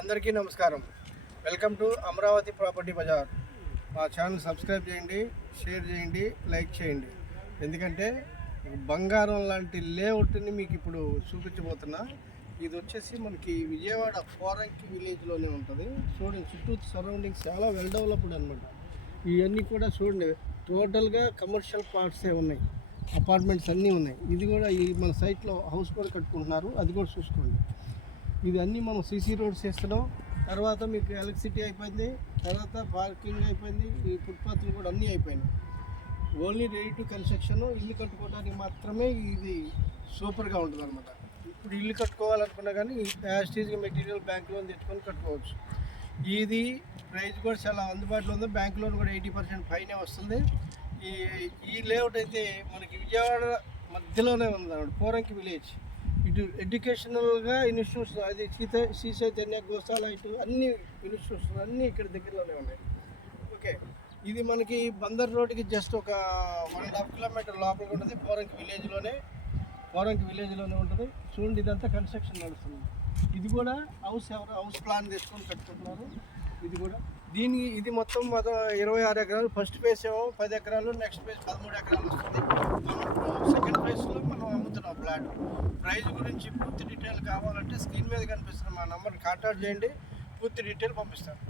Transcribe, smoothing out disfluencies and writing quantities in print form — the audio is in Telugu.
అందరికీ నమస్కారం. Welcome to Amaravati property Bazaar. మా ఛానల్ సబ్స్క్రైబ్ చేయండి, షేర్ చేయండి, లైక్ చేయండి. ఎందుకంటే బంగారం లాంటి లేఅవుట్ని మీకు ఇప్పుడు చూపించబోతున్నా. ఇది వచ్చేసి మనకి విజయవాడ పోరంకి విలేజ్లోనే ఉంటుంది. చూడండి, చుట్టూ సరౌండింగ్స్ చాలా వెల్ డెవలప్డ్ అనమాట. ఇవన్నీ కూడా చూడండి, టోటల్గా కమర్షియల్ ప్లాట్సే ఉన్నాయి, అపార్ట్మెంట్స్ అన్నీ ఉన్నాయి. ఇది కూడా ఈ మన సైట్లో హౌస్ కూడా కట్టుకుంటున్నారు, అది కూడా చూసుకోండి. ఇది అన్నీ మనం సీసీ రోడ్స్ వేస్తున్నాం. తర్వాత మీకు ఎలక్ట్రిసిటీ అయిపోయింది, తర్వాత పార్కింగ్ అయిపోయింది, ఈ ఫుట్పాత్లు కూడా అన్నీ అయిపోయినాయి. Only ready to construction. ఇల్లు కట్టుకోవడానికి మాత్రమే ఇది సూపర్గా ఉంటుంది అనమాట. ఇప్పుడు ఇల్లు కట్టుకోవాలనుకున్నా కానీ యాస్టీజ్గా మెటీరియల్ బ్యాంక్ లోన్ తెచ్చుకొని కట్టుకోవచ్చు. ఇది ప్రైస్ కూడా చాలా అందుబాటులో ఉంది. బ్యాంక్ లోన్ కూడా 80% పైనే వస్తుంది. ఈ లేఅవుట్ అయితే మనకి విజయవాడ మధ్యలోనే ఉంది అన్నమాట, పోరంకి విలేజ్. ఇటు ఎడ్యుకేషనల్గా ఇన్స్టిట్యూట్స్, అది శ్రీ చైతన్య, గోశాల, ఇటు అన్ని ఇన్స్టిట్యూట్స్ అన్నీ ఇక్కడ దగ్గరలోనే ఉన్నాయి. ఓకే, ఇది మనకి బందర్ రోడ్కి జస్ట్ ఒక 1.5 కిలోమీటర్ లోపలికి ఉంటుంది. పోరంకి విలేజ్లోనే ఉంటుంది. చూడండి, ఇదంతా కన్స్ట్రక్షన్ నడుస్తుంది. ఇది కూడా హౌస్ ప్లాన్ తెచ్చుకొని కట్టుకుంటున్నారు. ఇది మొత్తం 26 ఎకరాలు. ఫస్ట్ ఫేజ్ ఏమో 10 ఎకరాలు, నెక్స్ట్ ఫేజ్ 13 ఎకరాలు వస్తుంది. మనం సెకండ్ ఫేజ్లో మనం అమ్ముతున్నాం ప్లాట్. ప్రైస్ గురించి పూర్తి డీటెయిల్ కావాలంటే స్క్రీన్ మీద కనిపిస్తున్న మా నెంబర్ని కాంటాక్ట్ చేయండి, పూర్తి డీటెయిల్ పంపిస్తాను.